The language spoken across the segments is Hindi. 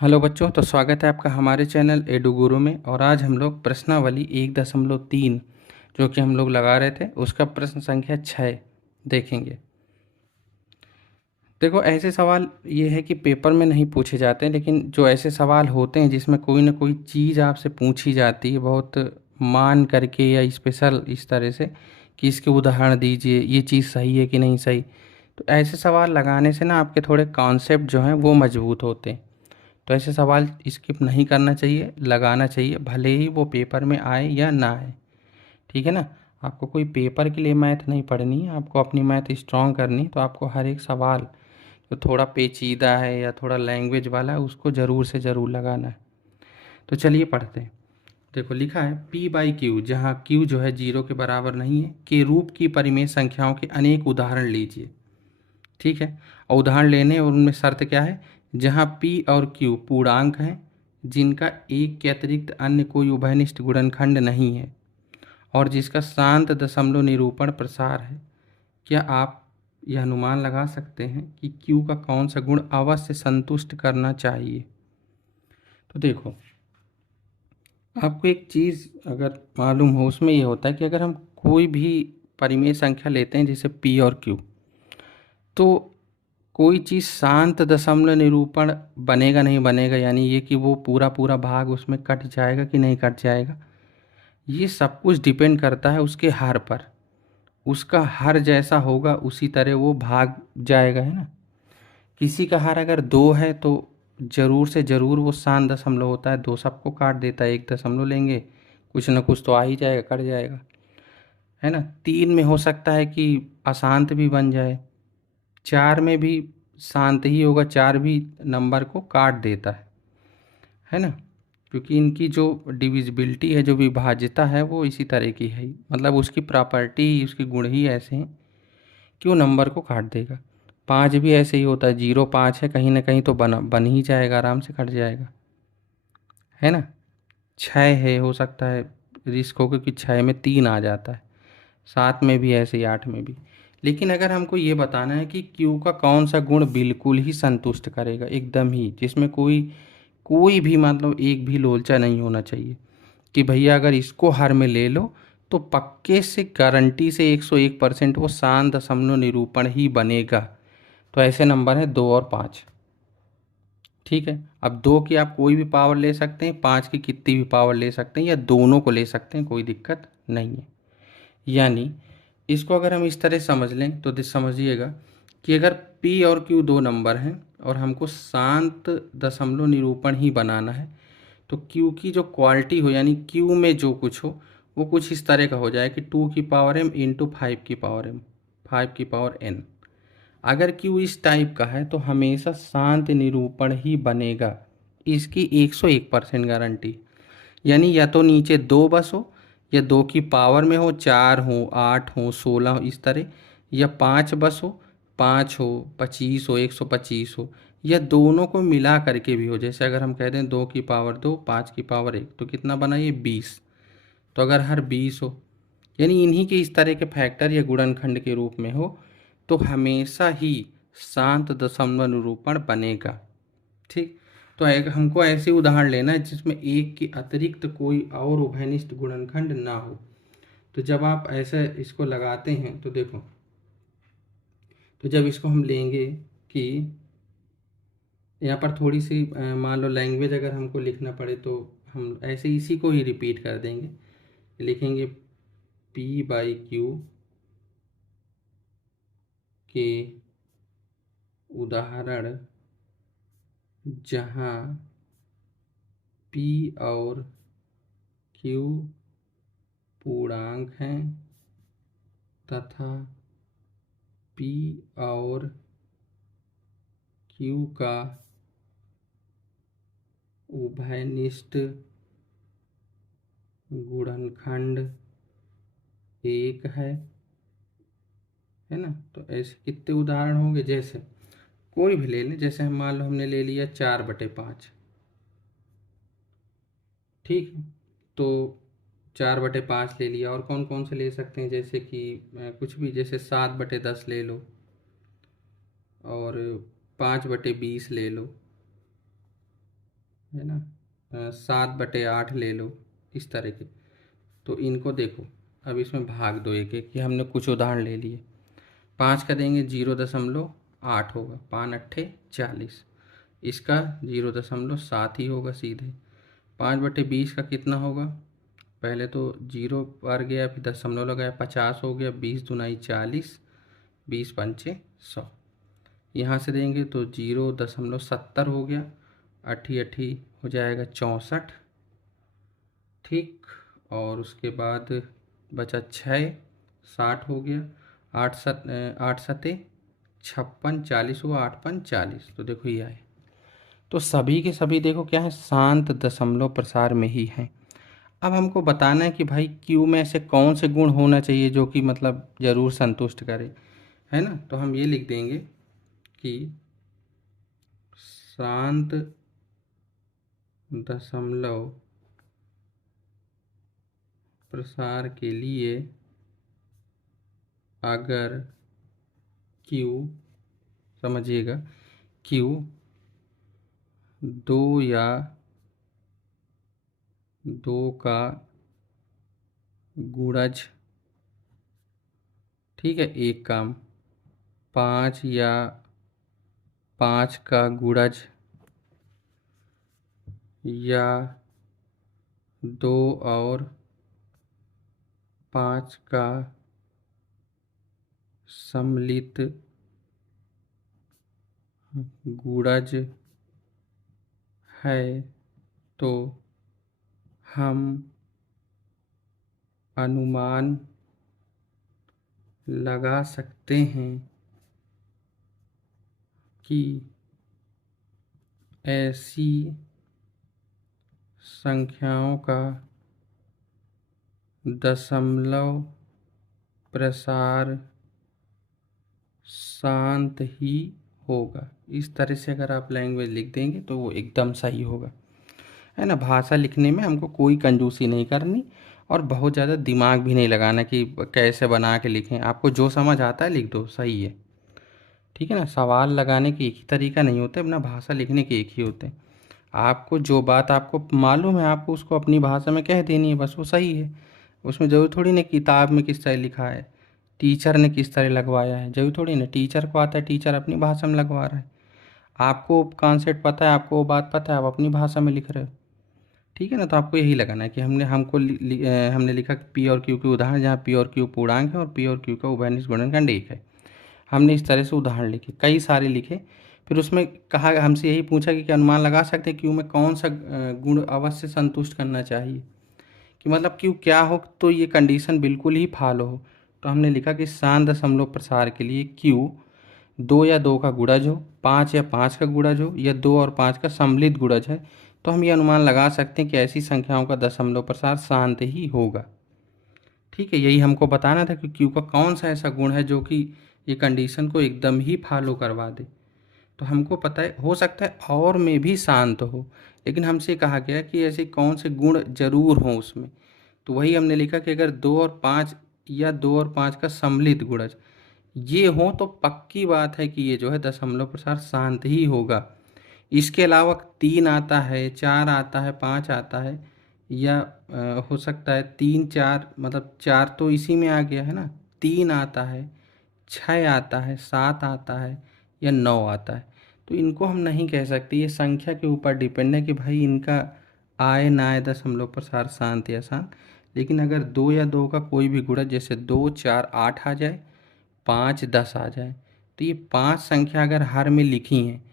हेलो बच्चों, तो स्वागत है आपका हमारे चैनल एडू गुरु में। और आज हम लोग प्रश्नावली 1.3 जो कि हम लोग लगा रहे थे उसका प्रश्न संख्या 6 देखेंगे। देखो, ऐसे सवाल ये है कि पेपर में नहीं पूछे जाते हैं, लेकिन जो ऐसे सवाल होते हैं जिसमें कोई ना कोई चीज़ आपसे पूछी जाती है बहुत मान करके या स्पेशल इस तरह से कि इसके उदाहरण दीजिए, ये चीज़ सही है कि नहीं सही। तो ऐसे सवाल लगाने से ना आपके थोड़े कॉन्सेप्ट जो हैं वो मजबूत होते हैं। तो ऐसे सवाल स्किप नहीं करना चाहिए, लगाना चाहिए, भले ही वो पेपर में आए या ना आए। ठीक है ना। आपको कोई पेपर के लिए मैथ नहीं पढ़नी है, आपको अपनी मैथ स्ट्रॉन्ग करनी, तो आपको हर एक सवाल जो थोड़ा पेचीदा है या थोड़ा लैंग्वेज वाला है उसको ज़रूर से ज़रूर लगाना है। तो चलिए पढ़ते हैं। देखो, लिखा है पी बाई क्यू, जहाँ क्यू जो है जीरो के बराबर नहीं है, के रूप की परिमेय संख्याओं के अनेक उदाहरण लीजिए। ठीक है। और उदाहरण लेने और उनमें शर्त क्या है, जहाँ पी और क्यू पूर्णांक हैं जिनका एक के अतिरिक्त अन्य कोई उभयनिष्ठ गुणनखंड नहीं है और जिसका शांत दशमलव निरूपण प्रसार है। क्या आप यह अनुमान लगा सकते हैं कि क्यू का कौन सा गुण अवश्य संतुष्ट करना चाहिए। तो देखो, आपको एक चीज़ अगर मालूम हो, उसमें यह होता है कि अगर हम कोई भी परिमेय संख्या लेते हैं जैसे पी और क्यू, तो कोई चीज़ शांत दशमलव निरूपण बनेगा नहीं बनेगा, यानी ये कि वो पूरा पूरा भाग उसमें कट जाएगा कि नहीं कट जाएगा, ये सब कुछ डिपेंड करता है उसके हर पर। उसका हर जैसा होगा उसी तरह वो भाग जाएगा, है ना। किसी का हर अगर 2 है तो ज़रूर से ज़रूर वो शांत दशमलव होता है, 2 सबको काट देता है, 1 दशमलव लेंगे, कुछ ना कुछ तो आ ही जाएगा, कट जाएगा, है ना। 3 में हो सकता है कि अशांत भी बन जाए, 4 में भी शांत ही होगा, 4 भी नंबर को काट देता है ना। क्योंकि इनकी जो डिविजिबिलिटी है, जो विभाज्यता है, वो इसी तरह की है, मतलब उसकी प्रॉपर्टी, उसके गुण ही ऐसे हैं कि वो नंबर को काट देगा। 5 भी ऐसे ही होता है, 0 5 है, कहीं ना कहीं तो बन ही जाएगा, आराम से कट जाएगा, है ना। 6 है, हो सकता है रिस्क हो, क्योंकि 6 में 3 आ जाता है, 7 में भी ऐसे ही, 8 में भी। लेकिन अगर हमको ये बताना है कि क्यू का कौन सा गुण बिल्कुल ही संतुष्ट करेगा, एकदम ही, जिसमें कोई कोई भी मतलब एक भी लोलचा नहीं होना चाहिए कि भैया अगर इसको हर में ले लो तो पक्के से गारंटी से 101% वो शांत दशमलव निरूपण ही बनेगा। तो ऐसे नंबर है 2 और 5। ठीक है। अब 2 की आप कोई भी पावर ले सकते हैं, 5 की कितनी भी पावर ले सकते हैं, या दोनों को ले सकते हैं, कोई दिक्कत नहीं है। यानी इसको अगर हम इस तरह समझ लें तो समझिएगा कि अगर P और Q दो नंबर हैं और हमको शांत दशमलव निरूपण ही बनाना है, तो Q की जो क्वालिटी हो, यानी Q में जो कुछ हो, वो कुछ इस तरह का हो जाए कि 2 की पावर m इंटू 5 की पावर m, 5 की पावर n। अगर Q इस टाइप का है तो हमेशा शांत निरूपण ही बनेगा, इसकी 101% गारंटी। यानी या तो नीचे 2 बस हो, या 2 की पावर में हो, 4 हो, 8 हो, 16 हो, इस तरह, या 5 बस हो, 5 हो, 25 हो, 125 हो, या दोनों को मिला करके भी हो। जैसे अगर हम कह दें 2 की पावर 2, 5 की पावर 1, तो कितना बना ये 20। तो अगर हर 20 हो, यानी इन्हीं के इस तरह के फैक्टर या गुणनखंड के रूप में हो, तो हमेशा ही शांत दशमलव निरूपण बनेगा। ठीक। तो एक हमको ऐसे उदाहरण लेना है जिसमें एक के अतिरिक्त कोई और उभयनिष्ठ गुणनखंड ना हो। तो जब आप ऐसे इसको लगाते हैं तो देखो, तो जब इसको हम लेंगे कि यहाँ पर थोड़ी सी मान लो लैंग्वेज अगर हमको लिखना पड़े तो हम ऐसे इसी को ही रिपीट कर देंगे, लिखेंगे P बाई क्यू के उदाहरण जहाँ P और Q पूर्णांक हैं तथा P और Q का उभयनिष्ठ गुणनखंड एक है ना। तो ऐसे कितने उदाहरण होंगे, जैसे कोई भी ले लें, जैसे हम मान लो हमने ले लिया 4/5। ठीक है। तो 4/5 ले लिया, और कौन कौन से ले सकते हैं, जैसे कि कुछ भी, जैसे 7/10 ले लो, और 5/20 ले लो, है ना, 7/8 ले लो, इस तरह के। तो इनको देखो, अब इसमें भाग दो एक एक, कि हमने कुछ उदाहरण ले लिए। 5 का देंगे 0.8 होगा, 5×8 = 40, इसका 0.7 ही होगा सीधे। 5/20 का कितना होगा, पहले तो 0 पर गया, फिर दशमलव लगाया, 50 हो गया, 20×2 = 40, 20×5 = 100। यहाँ से देंगे तो 0.70 हो गया, 8 हो जाएगा 64, ठीक। और उसके बाद बचा 6, 60 हो गया, 8×7 = 56, 40 हुआ, 8×5 = 40। तो देखो ये आए। तो सभी के सभी देखो क्या है, शांत दशमलव प्रसार में ही हैं। अब हमको बताना है कि भाई क्यू में ऐसे कौन से गुण होना चाहिए जो कि मतलब ज़रूर संतुष्ट करे, है ना। तो हम ये लिख देंगे कि शांत दशमलव प्रसार के लिए अगर क्यू, समझिएगा, क्यू 2 या 2 का गुणज, ठीक है, एक काम, 5 या 5 का गुणज, या 2 और 5 का सम्मिलित गुणज है, तो हम अनुमान लगा सकते हैं कि ऐसी संख्याओं का दशमलव प्रसार शांत ही होगा। इस तरह से अगर आप लैंग्वेज लिख देंगे तो वो एकदम सही होगा, है ना। भाषा लिखने में हमको कोई कंजूसी नहीं करनी और बहुत ज़्यादा दिमाग भी नहीं लगाना कि कैसे बना के लिखें। आपको जो समझ आता है लिख दो, सही है, ठीक है ना। सवाल लगाने के एक ही तरीका नहीं होता, अपना भाषा लिखने के एक ही होते हैं। आपको जो बात आपको मालूम है आपको उसको अपनी भाषा में कह देनी है, बस वो सही है। उसमें ज़रूरी थोड़ी ना किताब में किस तरह लिखा है, टीचर ने किस तरह लगवाया है, ज़रूरी थोड़ी ना टीचर को आता है, टीचर अपनी भाषा में लगवा रहा है। आपको कॉन्सेप्ट पता है, आपको वो बात पता है, आप अपनी भाषा में लिख रहे हो, ठीक है ना। तो आपको यही लगाना है कि हमने लिखा कि पी और क्यू के उदाहरण, जहाँ पी और क्यू पूर्णांक है और पी और क्यू का उभयनिष्ठ गुणनखंड 1 है। हमने इस तरह से उदाहरण लिखे, कई सारे लिखे। फिर उसमें कहा, हमसे यही पूछा कि क्या अनुमान लगा सकते हैं क्यू में कौन सा गुण अवश्य संतुष्ट करना चाहिए, कि मतलब क्यू क्या हो तो ये कंडीशन बिल्कुल ही फॉलो हो। तो हमने लिखा कि शांत दशमलव प्रसार के लिए क्यू 2 या 2 का गुणज हो, 5 या 5 का गुणज हो, या 2 और 5 का सम्मिलित गुणज है, तो हम ये अनुमान लगा सकते हैं कि ऐसी संख्याओं का दशमलव प्रसार शांत ही होगा, ठीक है। यही हमको बताना था कि क्यू का कौन सा ऐसा गुण है जो कि ये कंडीशन को एकदम ही फॉलो करवा दे। तो हमको पता है, हो सकता है और में भी शांत हो, लेकिन हमसे कहा गया कि ऐसे कौन से गुण जरूर हों उसमें। तो वही हमने लिखा कि अगर 2 और 5 या 2 और 5 का सम्मिलित गुणज ये हो तो पक्की बात है कि ये जो है दशमलव प्रसार शांत ही होगा। इसके अलावा 3 आता है, 4 आता है, 5 आता है, या हो सकता है 3 4, मतलब 4 तो इसी में आ गया है ना, 3 आता है, 6 आता है, 7 आता है, या 9 आता है। तो इनको हम नहीं कह सकते, ये संख्या के ऊपर डिपेंड है कि भाई इनका आए ना आए दशमलव प्रसार शांत या शांत। लेकिन अगर 2 या 2 का कोई भी गुणज, जैसे 2 4 8 आ जाए, 5 10 आ जाए, तो ये 5 संख्या अगर हर में लिखी हैं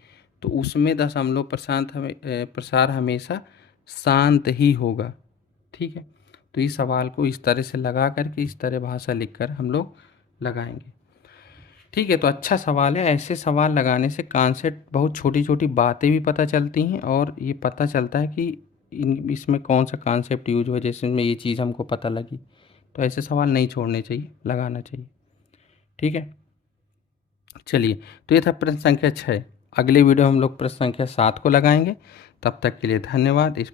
तो उसमें दशमलव प्रसार हमेशा शांत ही होगा, ठीक है। तो इस सवाल को इस तरह से लगा करके, इस तरह भाषा लिखकर हम लोग लगाएंगे, ठीक है। तो अच्छा सवाल है, ऐसे सवाल लगाने से कॉन्सेप्ट, बहुत छोटी छोटी बातें भी पता चलती हैं और ये पता चलता है कि इसमें कौन सा कॉन्सेप्ट यूज हुआ, जैसे इसमें ये चीज़ हमको पता लगी। तो ऐसे सवाल नहीं छोड़ने चाहिए, लगाना चाहिए, ठीक है। चलिए, तो ये था प्रश्न संख्या 6। अगले वीडियो हम लोग प्रश्न संख्या 7 को लगाएंगे। तब तक के लिए धन्यवाद। इस